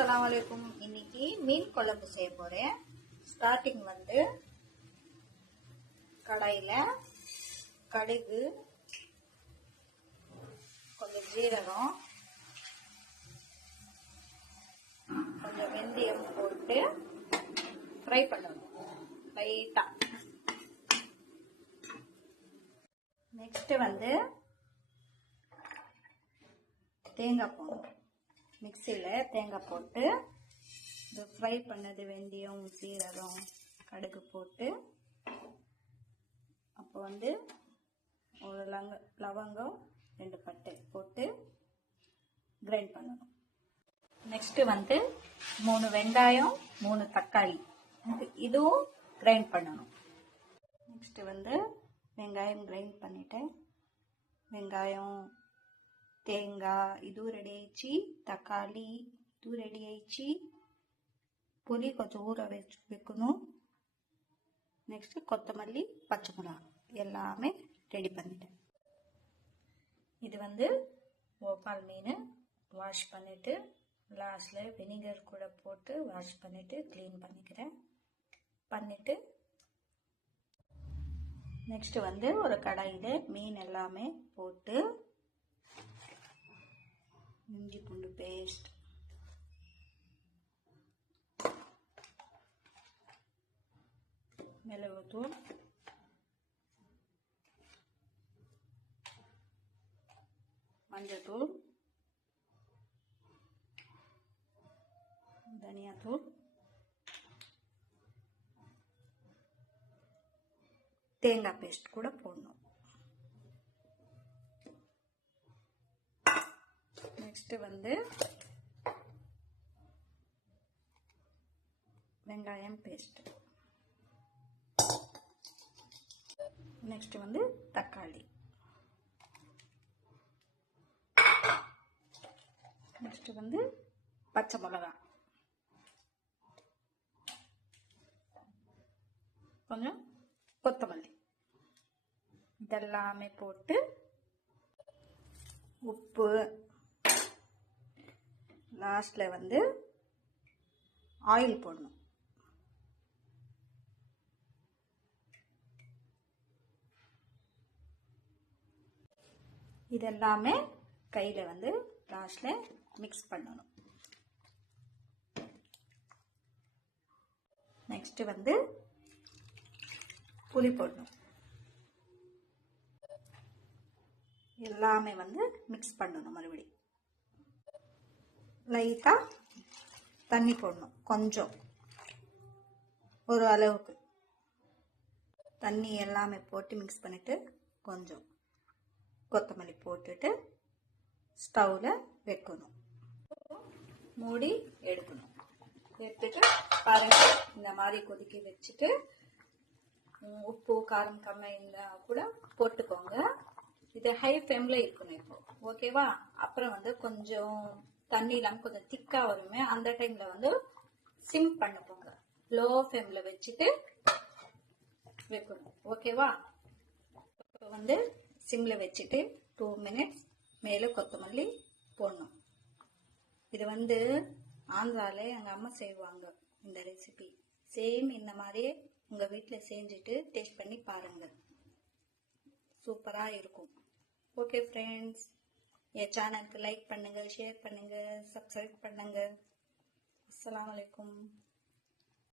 अस्सलाम वालेकुम। இன்னைக்கு மீன் குழம்பு செய்ய போறேன். ஸ்டார்டிங் வந்து கடாயில கடுகு, கொஞ்சம் ஜீரகம், கொஞ்சம் வெந்தயம் போட்டு ஃப்ரை பண்ணணும் லைட்டா. நெக்ஸ்ட் வந்து தேங்காய் போடணும். மிக்சியில் தேங்காய் போட்டு இது ஃப்ரை பண்ணது வெந்தயம், சீரகம், கடுகு போட்டு அப்போ வந்து ஒரு லவங்கம் 2 பட்டை போட்டு கிரைண்ட் பண்ணணும். நெக்ஸ்ட் வந்து 3 வெங்காயம், 3 தக்காளி இதுவும் கிரைண்ட் பண்ணணும். நெக்ஸ்ட் வந்து வெங்காயம் கிரைண்ட் பண்ணிட்டேன். வெங்காயம், தேங்காய் ಇದು ரெடி ஆயிடுச்சு. தக்காளி இது ரெடி ஆயிடுச்சு. புளி கொஞ்சம் ஊற வைக்கணும். நெக்ஸ்ட் கொத்தமல்லி, பச்சை மிளகாய் எல்லாமே ரெடி பண்ணிட்டேன். இது வந்து ஓப்பால் மீன் வாஷ் பண்ணிட்டு லாஸ்ட்ல வினிகர் கூட போட்டு வாஷ் பண்ணிட்டு க்ளீன் பண்ணிட்டு நெக்ஸ்ட் வந்து ஒரு கடாயில மீன் எல்லாமே போட்டு இஞ்சி பூண்டு பேஸ்ட், மிளகுத்தூள், மஞ்சத்தூள், தனியாத்தூள், தேங்காய் பேஸ்ட் கூட போடணும். நெக்ஸ்ட் வந்து வெங்காயம் பேஸ்ட், நெக்ஸ்ட் வந்து தக்காளி, நெக்ஸ்ட் வந்து பச்சை மிளகாய், கொஞ்சம் கொத்தமல்லி இதெல்லாமே போட்டு உப்பு, லாஸ்ட்ல வந்து ஆயில் போடணும். இதெல்லாமே கையில வந்து லாஸ்ட்ல மிக்ஸ் பண்ணணும். நெக்ஸ்ட் வந்து புளி போடணும். எல்லாமே வந்து மிக்ஸ் பண்ணணும். மறுபடியும் லைட்டா தண்ணி போடணும். கொஞ்சம் ஒரு அளவுக்கு தண்ணி எல்லாமே போட்டு மிக்ஸ் பண்ணிட்டு கொஞ்சம் கொத்தமல்லி போட்டுட்டு ஸ்டவ்ல வைக்கணும். மூடி எடுக்கணும். எடுத்துட்டு பாருங்க, இந்த மாதிரி கொதிக்க வச்சுட்டு உப்பு காரம் கம்மியா இருந்தா கூட போட்டுக்கோங்க. இது ஹை ஃப்ளேம்ல இருக்கணும் இப்போ, ஓகேவா? அப்புறம் வந்து கொஞ்சம் தண்ணி இல்லாம கொஞ்சம் திக்கா வருமே, அந்த டைம்ல வந்து சிம் பண்ண போங்க. லோ ஃப்ளேம்ல வச்சுட்டு வைக்கணும், ஓகேவா? இப்போ வந்து சிம்ல வச்சுட்டு 2 மினிட்ஸ் மேல கொத்தமல்லி போடணும். இது வந்து ஆந்திரால எங்க அம்மா செய்வாங்க இந்த ரெசிபி. சேம் இந்த மாதிரியே உங்க வீட்டுல செஞ்சுட்டு டேஸ்ட் பண்ணி பாருங்க, சூப்பரா இருக்கும். ஓகே ஃப்ரெண்ட்ஸ், என் சேனலுக்கு லைக் பண்ணுங்க, ஷேர் பண்ணுங்க, சப்ஸ்கிரைப் பண்ணுங்க. அஸ்ஸலாமு அலைக்கும்.